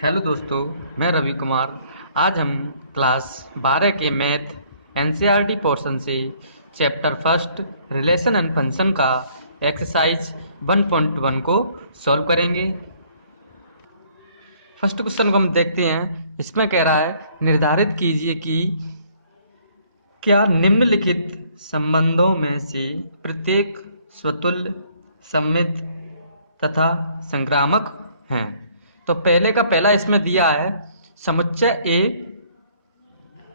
Hello दोस्तों, मैं रवि कुमार। आज हम क्लास 12 के मैथ एनसीईआरटी पोर्शन से chapter first relation and function का एक्सरसाइज 1.1 को सॉल्व करेंगे। फर्स्ट क्वेश्चन को हम देखते हैं। इसमें कह रहा है निर्धारित कीजिए कि क्या निम्नलिखित संबंधों में से प्रत्येक स्वतुल्य, सममित तथा संक्रामक हैं। तो पहले का पहला इसमें दिया है समुच्चय ए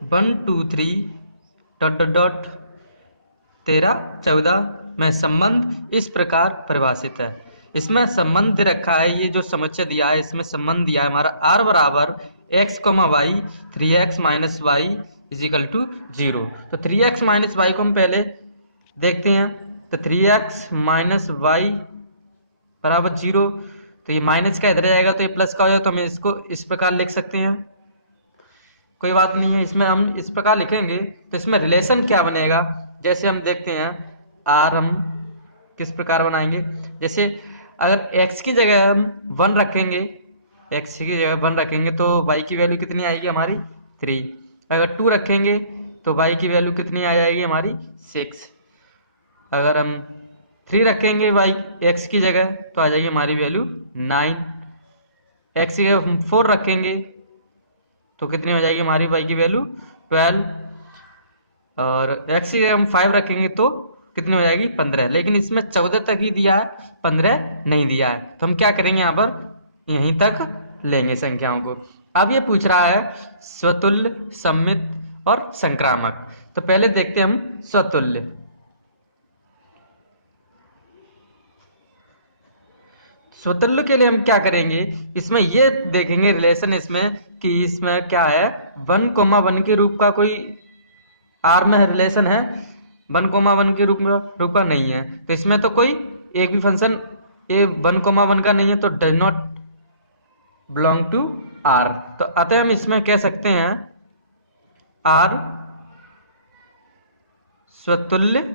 1 2 3 डॉट डॉट डॉट 13 14 में संबंध इस प्रकार परिभाषित है। इसमें संबंध दे रखा है, ये जो समुच्चय दिया है इसमें संबंध दिया है हमारा आर बराबर x comma y 3x minus y equal to 0। तो 3x माइनस वाई को हम पहले देखते हैं। तो 3x माइनस वाई बराबर 0, तो ये माइनस का इधर जाएगा तो ये प्लस का हो जाएगा, तो हम इसको इस प्रकार लिख सकते हैं। कोई बात नहीं है, इसमें हम इस प्रकार लिखेंगे तो इसमें रिलेशन क्या बनेगा, जैसे हम देखते हैं आर हम किस प्रकार बनाएंगे। जैसे अगर x की जगह हम 1 रखेंगे, x की जगह 1 रखेंगे तो y की वैल्यू कितनी आएगी हमारी 3। अगर 2 रखेंगे तो y की वैल्यू कितनी आ जाएगी हमारी 6। अगर हम 3 रखेंगे y x की जगह तो आ जाएगी हमारी वैल्यू 9। x की जगह 4 रखेंगे तो कितनी हो जाएगी हमारी y की वैल्यू 12। और x की जगह हम 5 रखेंगे तो कितनी हो जाएगी 15। लेकिन इसमें 14 तक ही दिया है, 15 नहीं दिया है, तो हम क्या करेंगे यहाँ पर यहीं तक लेंगे संख्याओं को। अब ये पूछ रहा है स्वतुल्य, सममित और संक्रामक। तो पहले देखते हैं हम स्वतुल्य। स्वतुल्य के लिए हम क्या करेंगे, इसमें ये देखेंगे रिलेशन इसमें कि इसमें क्या है 1,1 के रूप का कोई आर में रिलेशन है, 1,1 के रूप का नहीं है। तो इसमें तो कोई एक भी फंक्शन ए 1,1 का नहीं है, तो does not belong to R. तो अतः हम इसमें कह सकते हैं आर स्वतुल्य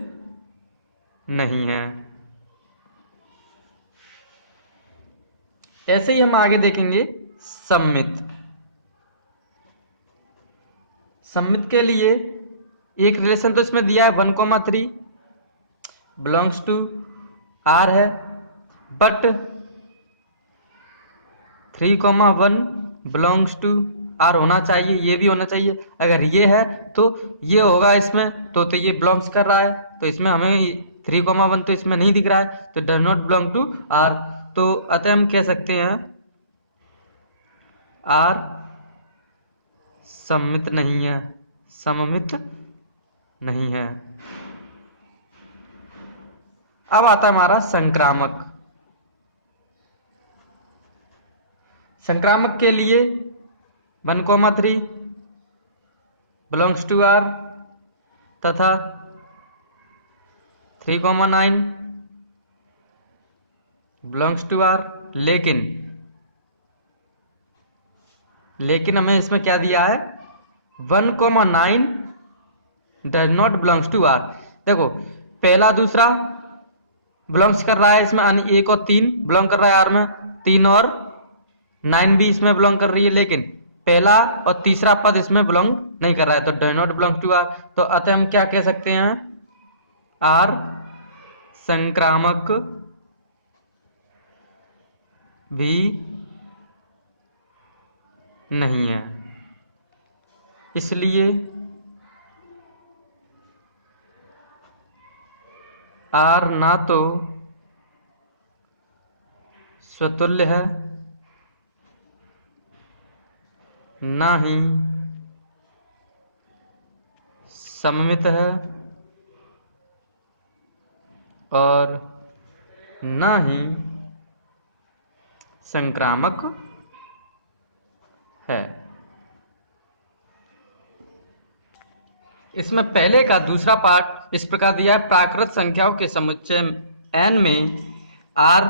नहीं है। ऐसे ही हम आगे देखेंगे सममित। सममित के लिए एक रिलेशन तो इसमें दिया है 1,3 बिलोंग्स टू आर है, बट 3,1 बिलोंग्स टू आर होना चाहिए, ये भी होना चाहिए। अगर ये है तो ये होगा इसमें, तो ये बिलोंग्स कर रहा है, तो इसमें हमें 3,1 तो इसमें नहीं दिख रहा है, तो does not belong to R. तो अतः हम कह सकते हैं आर सममित नहीं है, सममित नहीं है। अब आता है हमारा संक्रामक। संक्रामक के लिए 1,3 बिलोंग्स टू आर तथा 3,9 बिलोंग्स टू आर। लेकिन हमें इसमें क्या दिया है 1,9 does not belongs to R. देखो पहला दूसरा बिलोंग्स कर रहा है इसमें, 1 और 3 बिलोंग कर रहा है आर में, 3 और 9 भी इसमें बिलोंग कर रही है, लेकिन पहला और तीसरा पद इसमें बिलोंग नहीं कर रहा है, तो does not belong to R. तो अतः हम क्या कह सकते हैं आर संक्रामक भी नहीं है। इसलिए आर ना तो स्वतुल्य है, ना ही सममित है, और ना ही संक्रामक है। इसमें पहले का दूसरा पार्ट इस प्रकार दिया है, प्राकृत संख्याओं के समुच्चय n में r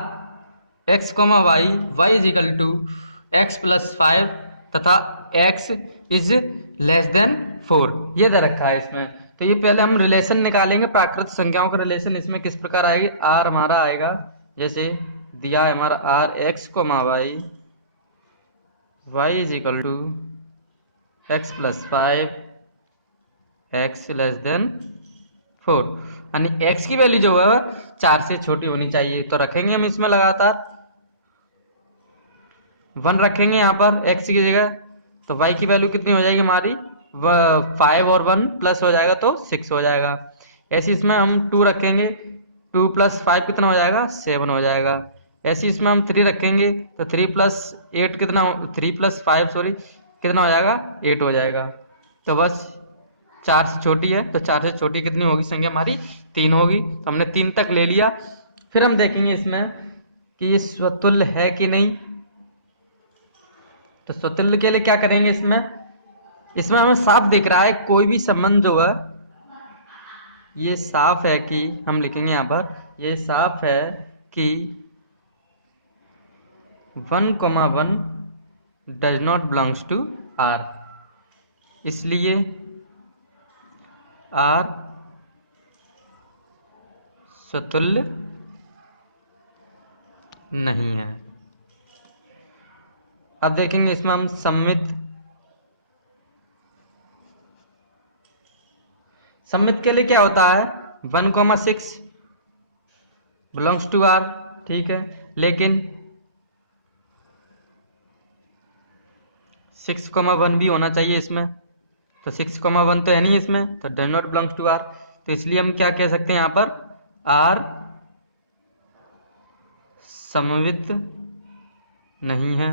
x y y is equal to x plus 5 तथा x इज लेस देन 4, ये दे रखा है इसमें। तो ये पहले हम रिलेशन निकालेंगे, प्राकृत संख्याओं का रिलेशन इसमें किस प्रकार आएगी। r हमारा आएगा जैसे दिया है हमारा R x y y is equal to x plus 5 x less than 4, यानी x की वैल्यू जो है 4 से छोटी होनी चाहिए। तो रखेंगे हम इसमें लगातार 1 रखेंगे यहाँ पर x की जगह, तो y की वैल्यू कितनी हो जाएगी हमारी 5 और 1 प्लस हो जाएगा तो 6 हो जाएगा। ऐसे इसमें हम 2 रखेंगे, 2 प्लस 5 कितना हो जाएगा 7 हो जाएगा। ऐसे इसमें हम 3 रखेंगे तो 3 प्लस 8 कितना 3 प्लस 5 सॉरी कितना हो जाएगा 8 हो जाएगा। तो बस 4 से छोटी है, तो 4 से छोटी कितनी होगी संख्या हमारी 3 होगी। तो हमने 3 तक ले लिया। फिर हम देखेंगे इसमें कि ये स्वतुल्य है कि नहीं। तो स्वतुल्य के लिए क्या करेंगे, इसमें हमें साफ दिख रहा है कोई भी संबंध जो है ये साफ है कि हम लिखेंगे यहाँ पर ये साफ है कि 1,1 does not belongs to R, इसलिए आर स्वतुल्य नहीं है। अब देखेंगे इसमें हम सममित के लिए क्या होता है 1,6 बिलोंग्स टू आर, ठीक है, लेकिन 6,1 भी होना चाहिए इसमें। तो 6,1 तो है नहीं इसमें, तो does not belongs to R. तो इसलिए हम क्या कह सकते हैं यहाँ पर आर सममित नहीं है।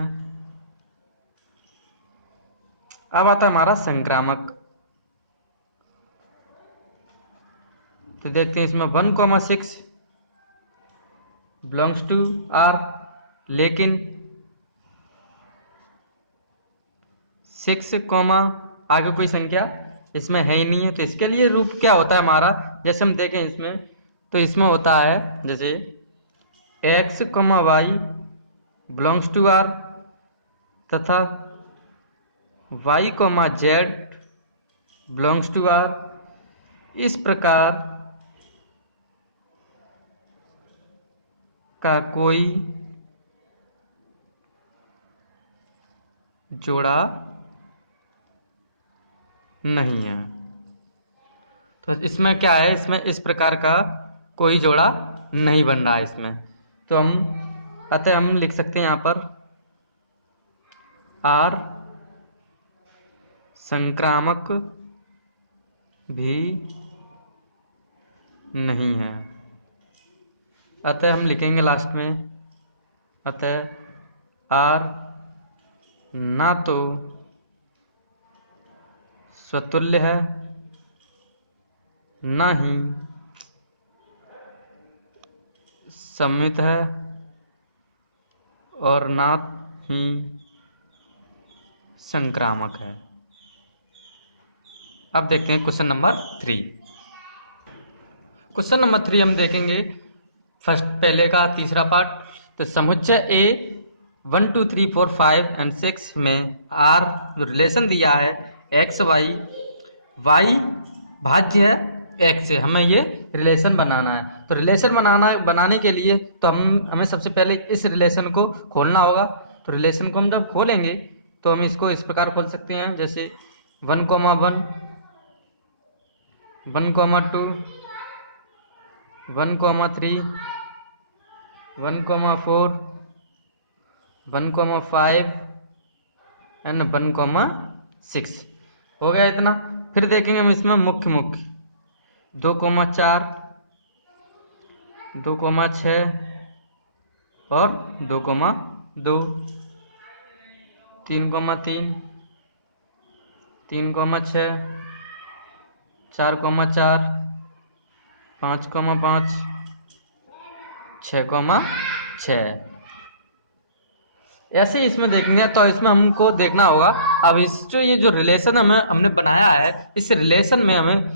अब आता है हमारा संक्रामक। तो देखते हैं इसमें 1,6 बिलोंग्स टू आर, लेकिन 6, आगे कोई संख्या इसमें है ही नहीं है। तो इसके लिए रूप क्या होता है हमारा, जैसे हम देखें इसमें, तो इसमें होता है जैसे x, y belongs to R तथा y, z belongs to R. इस प्रकार का कोई जोड़ा नहीं है। तो इसमें क्या है, इसमें इस प्रकार का कोई जोड़ा नहीं बन रहा है इसमें। तो अतः हम लिख सकते हैं यहाँ पर आर संक्रामक भी नहीं है। अतः हम लिखेंगे लास्ट में, अतः आर ना तो स्वतुल्य है ना ही सममित है और ना ही संक्रामक है। अब देखते हैं क्वेश्चन नंबर 3। क्वेश्चन नंबर 3 हम देखेंगे फर्स्ट पहले का तीसरा पार्ट। तो समुच्चय ए 1 2 3 4 5 एंड 6 में आर जो रिलेशन दिया है एक्स वाई, वाई भाज्य है एक्स से, हमें ये रिलेशन बनाना है। तो रिलेशन बनाने के लिए तो हमें सबसे पहले इस रिलेशन को खोलना होगा। तो रिलेशन को हम जब खोलेंगे तो हम इसको इस प्रकार खोल सकते हैं, जैसे 1,1 1,2 1,3 1,4 1,5 एंड 1,6 हो गया इतना। फिर देखेंगे हम इसमें मुख्य 2,4 2,6 और 2,2 3,3 3,6 4,4 5,5 6,6 ऐसे इसमें देखेंगे। तो इसमें हमको देखना होगा, अब ये जो रिलेशन हमने बनाया है, इस रिलेशन में हमें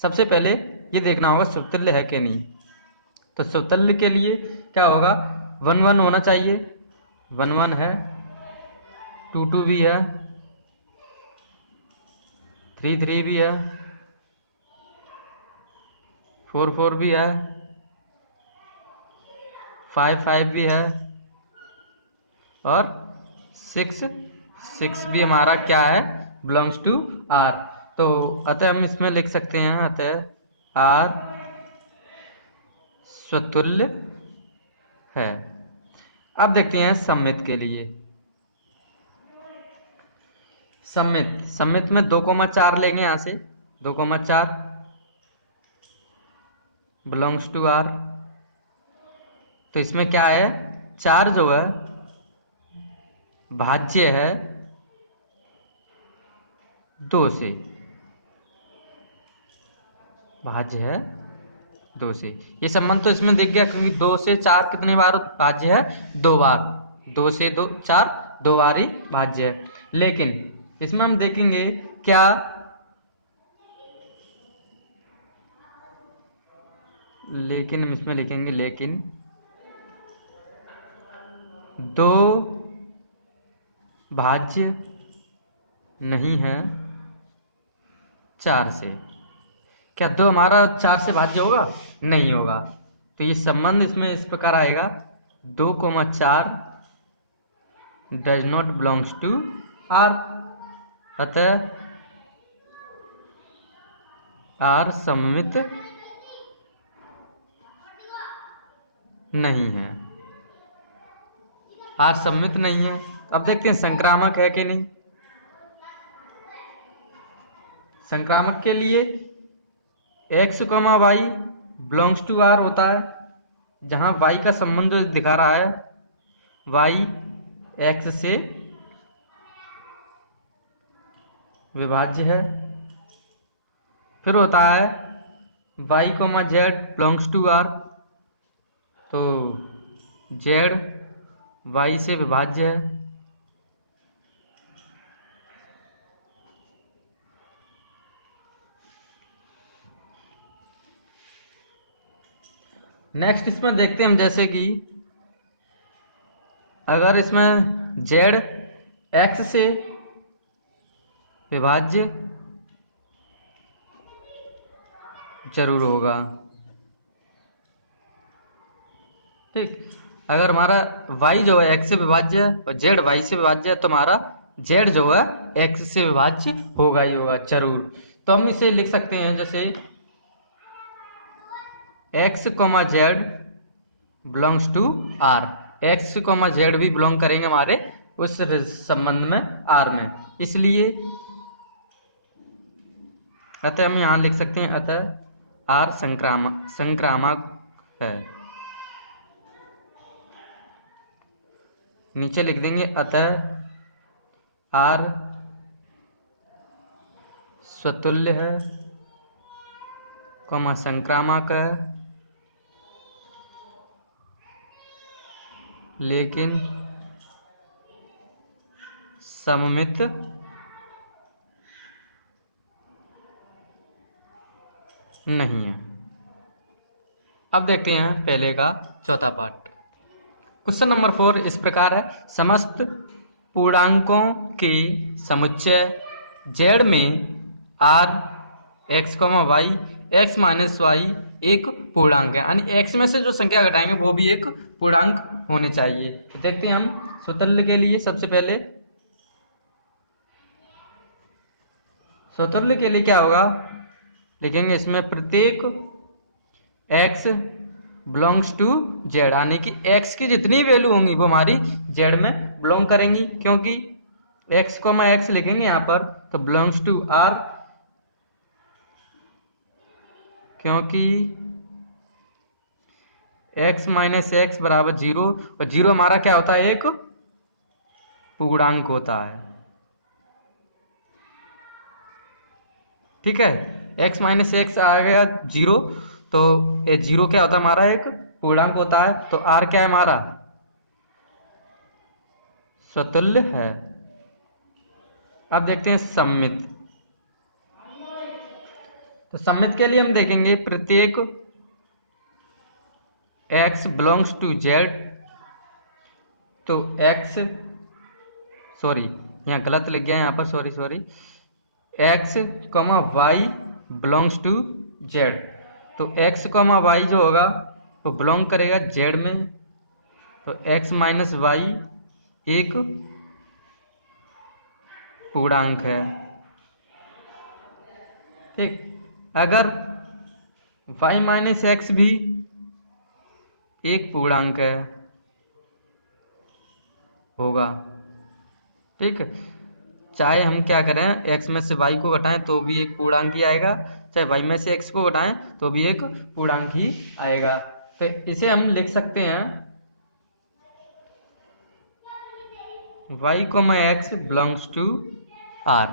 सबसे पहले ये देखना होगा स्वतुल्य है कि नहीं। तो स्वतुल्य के लिए क्या होगा 1 1 होना चाहिए, 1 1 है, 2 2 भी है, 3 3 भी है, 4 4 भी है, 5 5 भी है और 6 6 भी हमारा क्या है, बिलोंग्स टू आर। तो अतः हम इसमें लिख सकते हैं अतः आर स्वतुल्य है। अब देखते हैं सम्मित के लिए। सम्मित में 2,4 लेंगे यहां से, 2,4 बिलोंग्स टू आर। तो इसमें क्या है, 4 जो है भाज्य है 2 से, भाज्य है 2 से। ये संबंध तो इसमें दिख गया, क्योंकि 2 से 4 कितने बार भाज्य है, 2 बार। 2 से 4 2 बार ही भाज्य है। लेकिन इसमें हम देखेंगे क्या, लेकिन हम इसमें लिखेंगे लेकिन 2 भाज्य नहीं है 4 से। क्या 2 हमारा 4 से भाज्य होगा, नहीं होगा। तो ये संबंध इसमें इस प्रकार आएगा, 2,4 does not belongs to R. अतः आर सममित नहीं है, आर सममित नहीं है। अब देखते हैं संक्रामक है कि नहीं। संक्रामक के लिए x, y belongs to R होता है, जहां y का संबंध जो दिखा रहा है y x से विभाज्य है। फिर होता है y, z belongs to R, तो z y से विभाज्य है। नेक्स्ट इसमें देखते हैं हम, जैसे कि अगर इसमें z x से विभाज्य जरूर होगा। ठीक, अगर हमारा y जो है x से विभाज्य है और z y से विभाज्य है, तो हमारा z जो है x से विभाज्य होगा ही होगा जरूर। तो हम इसे लिख सकते हैं जैसे x, z belongs to R. x, z भी बिलोंग करेंगे हमारे उस संबंध में r में, इसलिए अतः हम यहां लिख सकते हैं अतः आर संक्रामक है। नीचे लिख देंगे अतः आर स्वतुल्य है, संक्रामक है, लेकिन सममित नहीं है। अब देखते हैं पहले का चौथा पार्ट। क्वेश्चन नंबर 4 इस प्रकार है, समस्त पूर्णांकों के समुच्चय z में r x, y x minus y एक पूर्णांक है, यानी x में से जो संख्या घटाएंगे वो भी एक पूर्णांक होने चाहिए। तो देखते हैं हम स्वतुल्य के लिए। सबसे पहले स्वतुल्य के लिए क्या होगा, लिखेंगे इसमें प्रत्येक x बिलोंग्स टू z, यानी कि x की जितनी वैल्यू होंगी वो हमारी z में बिलोंग करेंगी, क्योंकि x, x लिखेंगे यहाँ पर तो बिलोंग्स टू r, क्योंकि x माइनस x बराबर 0, और 0 हमारा क्या होता है, एक पूर्णांक होता है। ठीक है, x माइनस x आ गया 0, तो ये 0 क्या होता है, हमारा एक पूर्णांक होता है। तो r क्या है हमारा, स्वतुल्य है। अब देखते हैं सम्मित। तो सम्मित के लिए हम देखेंगे प्रत्येक x बिलोंग्स टू z, तो x, सॉरी यहाँ गलत लिख गया यहाँ पर, sorry x, y belongs to z, तो x, y जो होगा वो बिलोंग करेगा z में, तो x माइनस y एक पूर्णांक है। ठीक, अगर y माइनस एक्स भी एक पूर्णांक है होगा। ठीक, चाहे हम क्या करें, x में से y को घटाएं तो भी एक पूर्णांक ही आएगा, चाहे y में से x को घटाएं तो भी एक पूर्णांक ही आएगा। तो इसे हम लिख सकते हैं y, x belongs to r,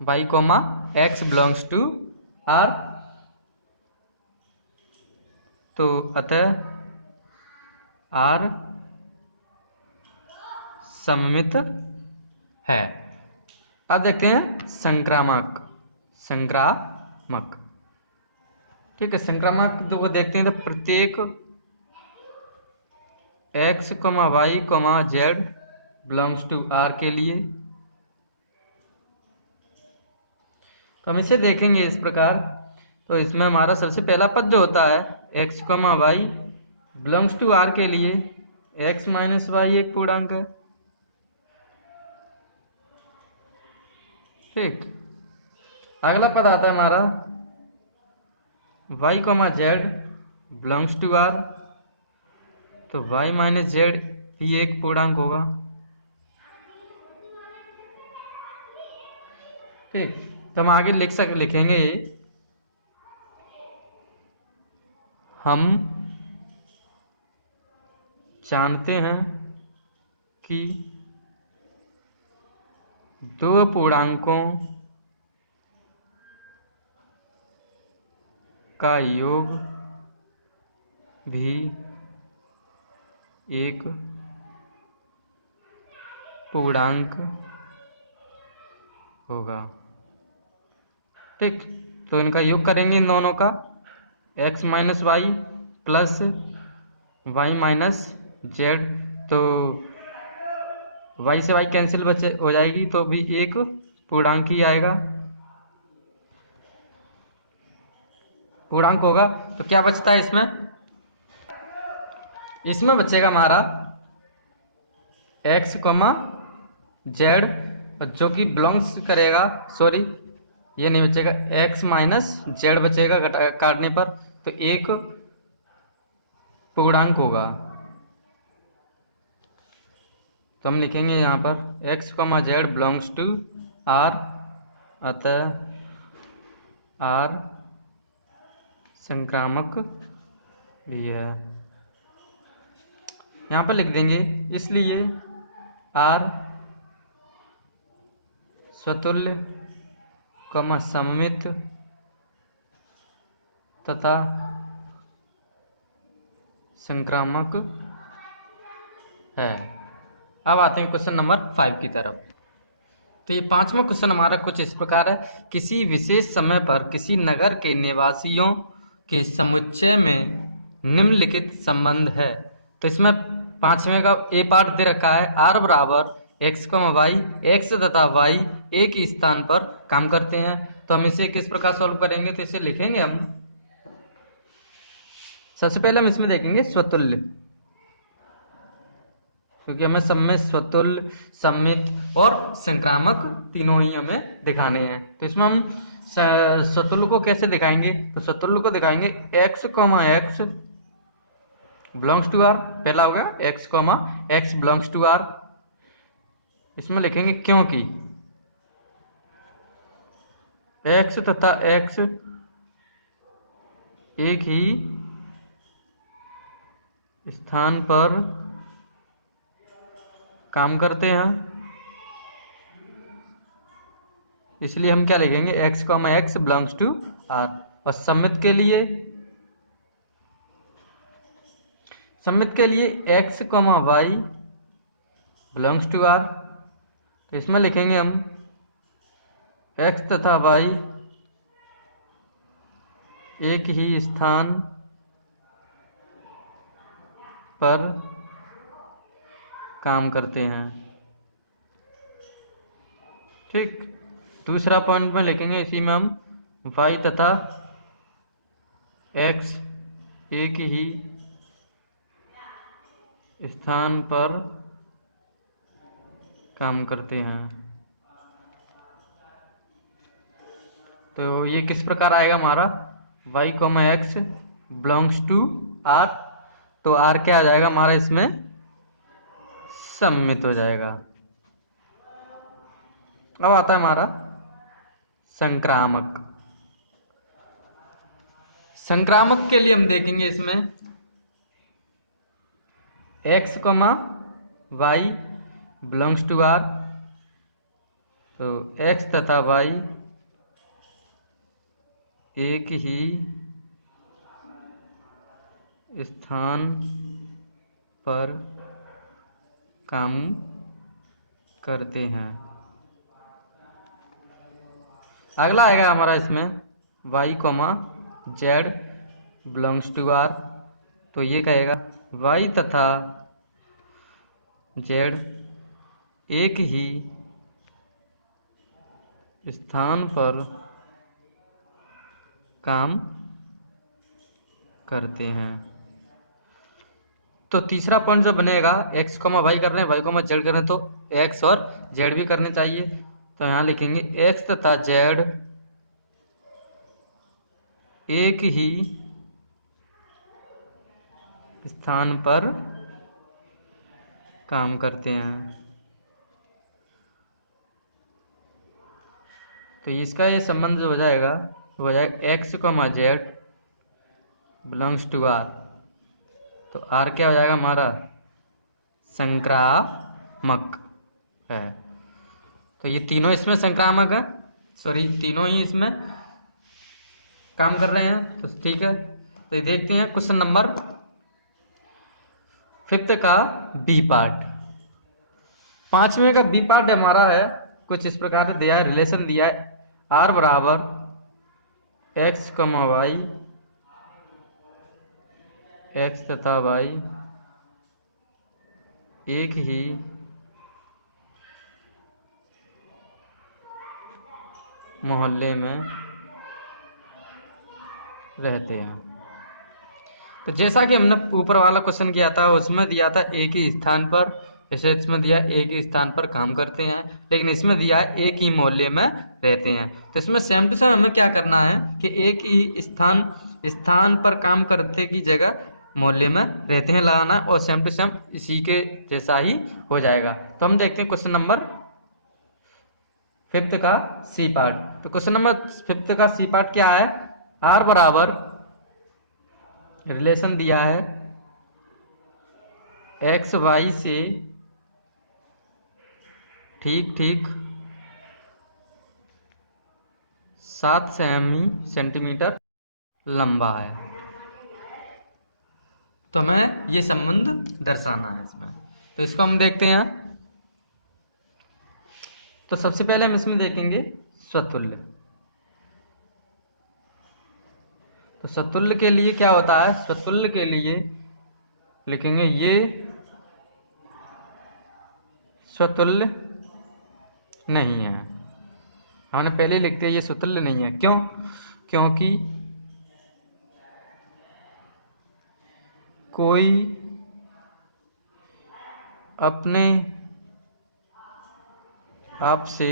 y, x belongs to r, तो अतः r सममित है। अब देखते हैं संक्रामक। ठीक है, संक्रामक दो को देखते हैं तो प्रत्येक x, y, z belongs to r के लिए, तो हम इसे देखेंगे इस प्रकार। तो इसमें हमारा सबसे पहला पद जो होता है x, y belongs to r के लिए x माइनस वाई एक पूर्णांक है। ठीक, अगला पद आता है हमारा y, z belongs to r, तो y माइनस जेड भी एक पूर्णांक होगा। ठीक, तो हम आगे लिखेंगे हम जानते हैं कि दो पूर्णांकों का योग भी एक पूर्णांक होगा। ठीक, तो इनका योग करेंगे इन दोनों का, x minus y plus y minus z, तो y से y कैंसिल बचे हो जाएगी तो भी एक पूर्णांक ही आएगा, पूर्णांक होगा। तो क्या बचता है इसमें, इसमें बचेगा हमारा x, z, जो कि बिलोंग्स करेगा, सॉरी ये नहीं बचेगा, x माइनस जेड बचेगा काटने पर, तो एक पूर्णांक होगा। तो हम लिखेंगे यहाँ पर x, z belongs to r, अतः r संक्रामक भी है। यहाँ पर लिख देंगे, इसलिए r स्वतुल्य, सममित तथा संक्रामक है। अब आते हैं क्वेश्चन नंबर 5 की तरफ। तो ये 5वां क्वेश्चन हमारा कुछ इस प्रकार है, किसी विशेष समय पर किसी नगर के निवासियों के समुच्चय में निम्नलिखित संबंध है। तो इसमें 5वें का ए पार्ट दे रखा है, आर बराबर एक्स, वाई, एक्स तथा वाई एक ही स्थान पर काम करते हैं। तो हम इसे किस प्रकार सॉल्व करेंगे, तो इसे लिखेंगे हम, सबसे पहले हम इसमें देखेंगे स्वतुल्य, क्योंकि हमें सब में स्वतुल्य, सममित और संक्रामक तीनों ही हमें दिखाने हैं। तो इसमें हम स्वतुल्य को कैसे दिखाएंगे, तो स्वतुल्य को दिखाएंगे x, x belongs to r, पहला हो गया x, x belongs to r। इसमें लिखेंगे क्योंकि x तथा x एक ही स्थान पर काम करते हैं, इसलिए हम क्या लिखेंगे x, x belongs to r। और सममित के लिए x, y belongs to r, तो इसमें लिखेंगे हम x तथा y एक ही स्थान पर काम करते हैं। ठीक, दूसरा पॉइंट में लिखेंगे, इसी में हम y तथा x एक ही स्थान पर काम करते हैं। तो ये किस प्रकार आएगा हमारा, y, x belongs to r, तो r क्या आ जाएगा हमारा इसमें, सममित हो जाएगा। अब आता है हमारा संक्रामक। संक्रामक के लिए हम देखेंगे इसमें x, y belongs to r, तो x तथा y एक ही स्थान पर काम करते हैं। अगला आएगा हमारा इसमें y, z belongs to r, तो ये कहेगा y तथा z एक ही स्थान पर काम करते हैं। तो तीसरा पॉइंट जो बनेगा, x, y कर रहे हैं, y, z कर रहे हैं, तो x और z भी करने चाहिए। तो यहां लिखेंगे x तथा z एक ही स्थान पर काम करते हैं। तो इसका ये संबंध जो हो जाएगा वो हो जाएगा x, z belongs to r, तो r क्या हो जाएगा हमारा, संक्रामक है। तो ये तीनों इसमें संक्रामक है, सॉरी तीनों ही इसमें काम कर रहे हैं, तो ठीक है। तो ये देखते हैं क्वेश्चन नंबर 5 का बी पार्ट। 5वें का बी पार्ट हमारा है कुछ इस प्रकार दिया है, रिलेशन दिया है r बराबर x, y, x तथा y एक ही मोहल्ले में रहते हैं। तो जैसा कि हमने ऊपर वाला क्वेश्चन किया था उसमें दिया था एक ही स्थान पर, जैसे इसमें दिया एक ही स्थान पर काम करते हैं, लेकिन इसमें दिया है एक ही मोहल्ले में रहते हैं। तो इसमें सेम टू सेम हमें क्या करना है कि एक ही स्थान पर काम करते की जगह मोहल्ले में रहते हैं लगाना, और सेम टू सेम इसी के जैसा ही हो जाएगा। तो हम देखते हैं क्वेश्चन नंबर 5 का सी पार्ट। तो क्वेश्चन नंबर 5 का सी पार्ट क्या है, r बराबर रिलेशन दिया है x, y से ठीक 7 सेंटीमीटर लंबा है। तो हमें ये संबंध दर्शाना है इसमें, तो इसको हम देखते हैं। तो सबसे पहले हम इसमें देखेंगे स्वतुल्य। तो स्वतुल्य के लिए क्या होता है, स्वतुल्य के लिए लिखेंगे ये स्वतुल्य नहीं है। हमने पहले लिखते हैं ये स्वतुल्य नहीं है, क्यों, क्योंकि कोई अपने आप से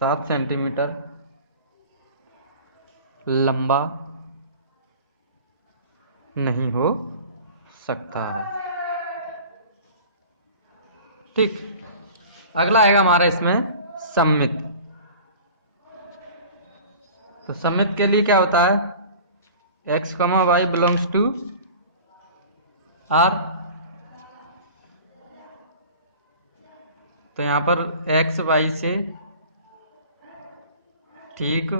7 सेंटीमीटर लंबा नहीं हो सकता है। ठीक, अगला आएगा हमारा इसमें सममित। तो सममित के लिए क्या होता है, x, y belongs to r, तो यहां पर x, y से ठीक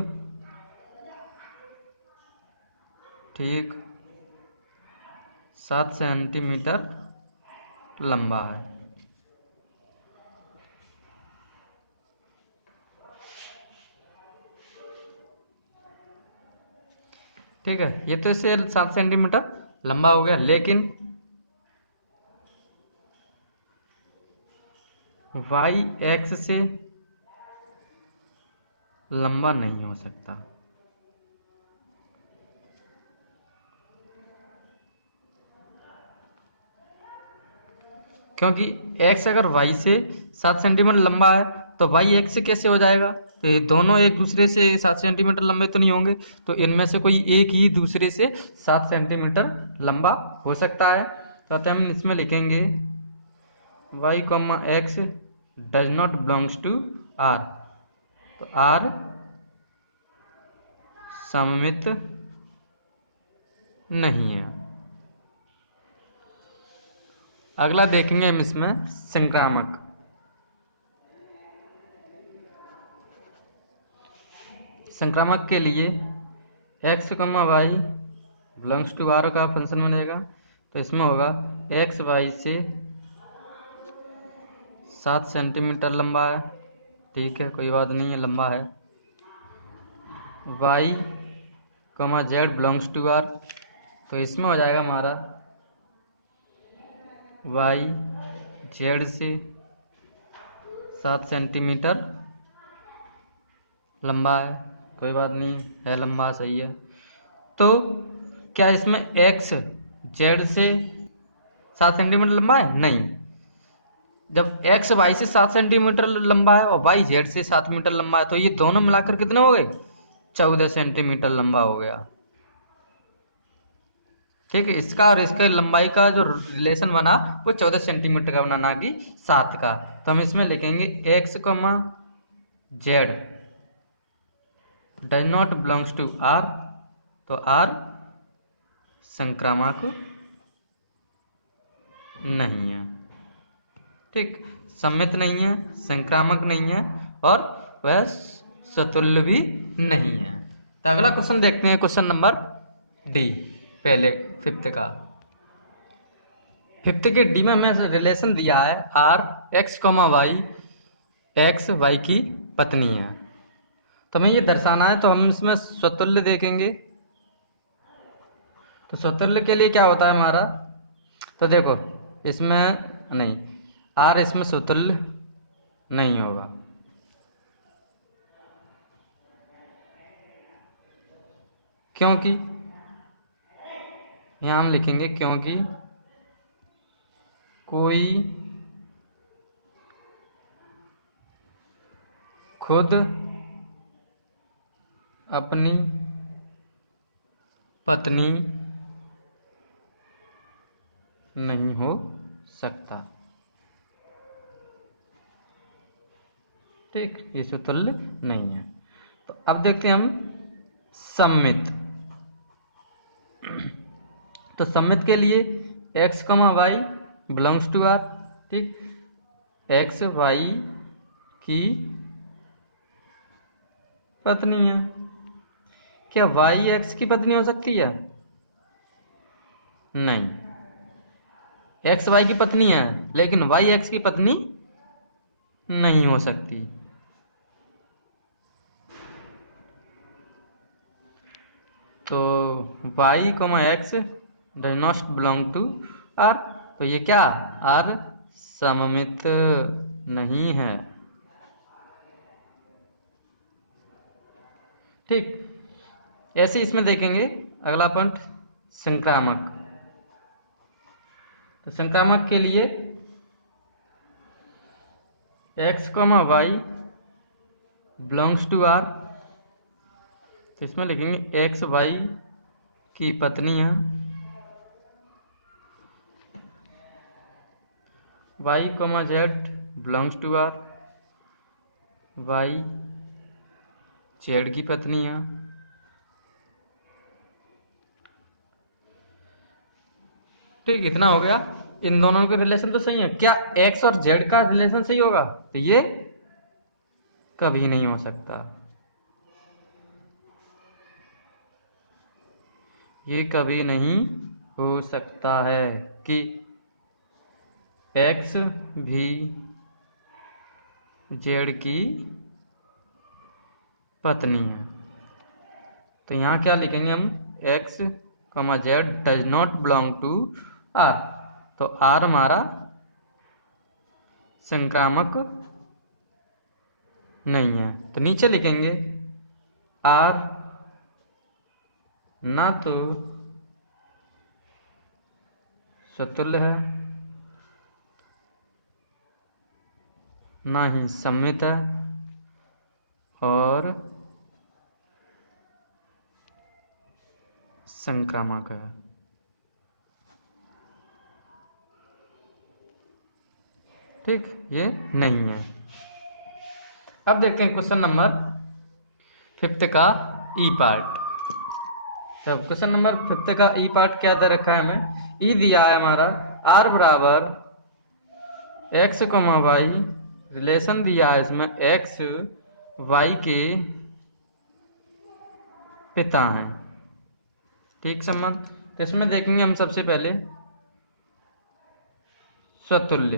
7 सेंटीमीटर लंबा है। ठीक है, ये तो इससे 7 सेंटीमीटर लंबा हो गया, लेकिन y x से लंबा नहीं हो सकता। क्योंकि x अगर y से 7 सेंटीमीटर लंबा है तो y x से कैसे हो जाएगा? तो ये दोनों एक दूसरे से 7 सेंटीमीटर लंबे तो नहीं होंगे, तो इनमें से कोई एक ही दूसरे से 7 सेंटीमीटर लंबा हो सकता है। तो अतः हम इसमें लिखेंगे y, x does not belongs to r। तो r सममित नहीं है। अगला देखेंगे हम इसमें संक्रामक। संक्रामक के लिए x, y belongs to r का फंक्शन बनेगा। तो इसमें होगा x y से 7 सेंटीमीटर लंबा है, ठीक है, कोई बात नहीं है, लंबा है। y, z belongs to r। तो इसमें हो जाएगा हमारा y z से 7 सेंटीमीटर लंबा है, कोई बात नहीं है, लंबा सही है। तो क्या इसमें x z से 7 सेंटीमीटर लंबा है? नहीं। जब x y से 7 सेंटीमीटर लंबा है और y z से 7 मीटर लंबा है तो ये दोनों मिलाकर कितने हो गए? 14 सेंटीमीटर लंबा हो गया। ठीक है, इसका और इसके लंबाई का जो रिलेशन बना वो 14 सेंटीमीटर का बना, ना कि 7 का। तो हम इसमें लिखेंगे x, z does not belongs to r। तो r संक्रामक नहीं है। ठीक, सममित नहीं है, संक्रामक नहीं है और वह सतुल्य भी नहीं है। तो अगला क्वेश्चन देखते हैं, क्वेश्चन नंबर डी, पहले फिफ्थ का। फिफ्थ के डी में हमें रिलेशन दिया है R x, y, x y की पत्नी है। तो हमें ये दर्शाना है, तो हम इसमें स्वतुल्य देखेंगे। तो स्वतुल्य के लिए क्या होता है हमारा? तो देखो इसमें नहीं, आर इसमें स्वतुल्य नहीं होगा, क्योंकि यहां हम लिखेंगे क्योंकि कोई खुद अपनी पत्नी नहीं हो सकता। ठीक, ये स्वतुल्य नहीं है। तो अब देखते हैं हम सममित। तो सममित के लिए x, y belongs to r। ठीक, x y की पत्नी है। क्या y x की पत्नी हो सकती है? नहीं, x y की पत्नी है लेकिन y x की पत्नी नहीं हो सकती। तो y, x does not belong to r। तो ये क्या, r सममित नहीं है। ठीक, ऐसे इसमें देखेंगे अगला पॉइंट संक्रामक। तो संक्रामक के लिए x, y belongs to r। तो इसमें लिखेंगे x y की पत्नी है, y, z belongs to r, y z की पत्नी है। ठीक, इतना हो गया। इन दोनों के रिलेशन तो सही है। क्या x और z का रिलेशन सही होगा? तो ये कभी नहीं हो सकता, ये कभी नहीं हो सकता है कि x भी z की पत्नी है। तो यहाँ क्या लिखेंगे हम, x, z does not belong to r। तो r हमारा संक्रामक नहीं है। तो नीचे लिखेंगे r ना तो स्वतुल्य है ना ही सम्मित है और संक्रामक है। ठीक, ये नहीं है। अब देखते हैं क्वेश्चन नंबर 5 का ई पार्ट। तो क्वेश्चन नंबर 5 का ई पार्ट क्या दे रखा है हमें? ई दिया है हमारा r बराबर x, y, रिलेशन दिया है इसमें x y के पिता हैं। ठीक संबंध। तो इसमें देखेंगे हम सबसे पहले स्वतुल्य।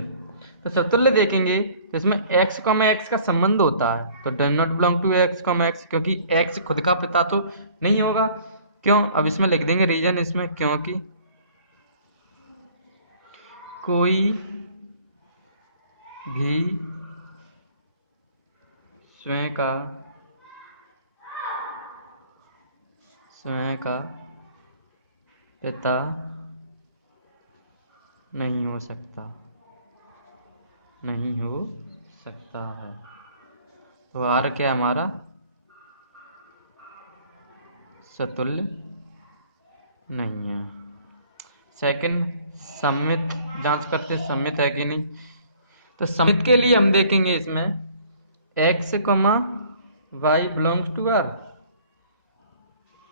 तो स्वतुल्य देखेंगे तो इसमें x, x का संबंध होता है, तो does not belong to x, x, क्योंकि x खुद का पिता तो नहीं होगा। क्यों? अब इसमें लिख देंगे रीजन इसमें, क्योंकि कोई भी स्वयं का पिता नहीं हो सकता है। तो आर क्या हमारा स्वतुल्य नहीं है। सेकंड, सम्मित जांच करते सम्मित है कि नहीं। तो सम्मित के लिए हम देखेंगे इसमें x, y belongs to r।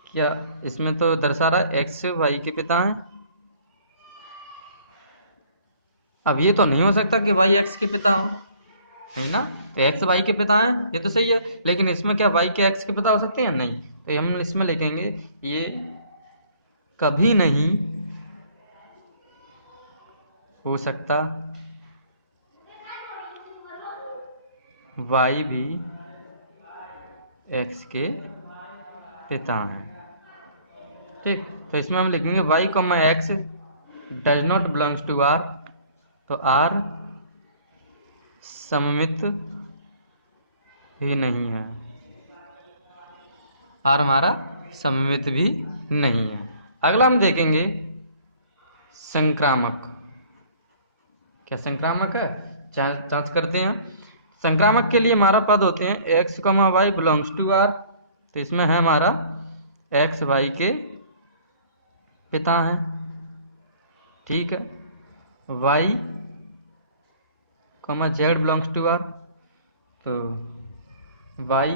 क्या इसमें तो दर्शा रहा है x y के पिता हैं। अब ये तो नहीं हो सकता कि y x के पिता हो, नहीं ना। तो x y के पिता हैं, ये तो सही है, लेकिन इसमें क्या y के x के पिता हो सकते हैं? नहीं। तो हम इसमें लिखेंगे ये कभी नहीं हो सकता y भी x के पिता हैं। ठीक, तो इसमें हम लिखेंगे y, x does not belongs to r। तो r सममित ही नहीं है, r हमारा सममित भी नहीं है। अगला हम देखेंगे संक्रामक। क्या संक्रामक है? जांच करते हैं। संक्रामक के लिए हमारा पद होते हैं x, y belongs to r। तो इसमें है हमारा x y के पिता हैं। ठीक है, y, z belongs to r। तो y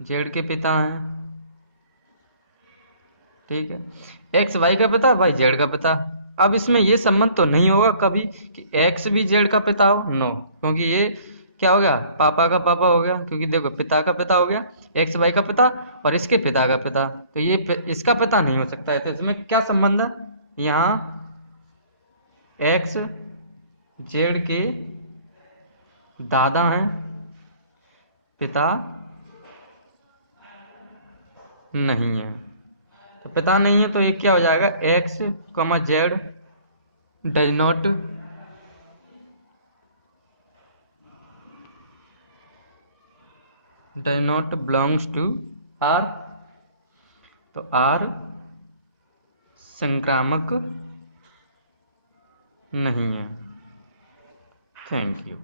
z के पिता हैं। ठीक है, x y का पिता, y z का पिता। अब इसमें ये संबंध तो नहीं होगा कभी कि x भी z का पिता हो, नो, क्योंकि ये क्या हो गया, पापा का पापा हो गया, क्योंकि देखो पिता का पिता हो गया, x y का पिता और इसके पिता का पिता, तो ये इसका पिता नहीं हो सकता है। तो इसमें क्या संबंध है? यहाँ x z के दादा हैं, पिता नहीं है। तो पिता नहीं है तो ये क्या हो जाएगा, x, z does not belongs to r। तो r संक्रामक नहीं है। Thank you.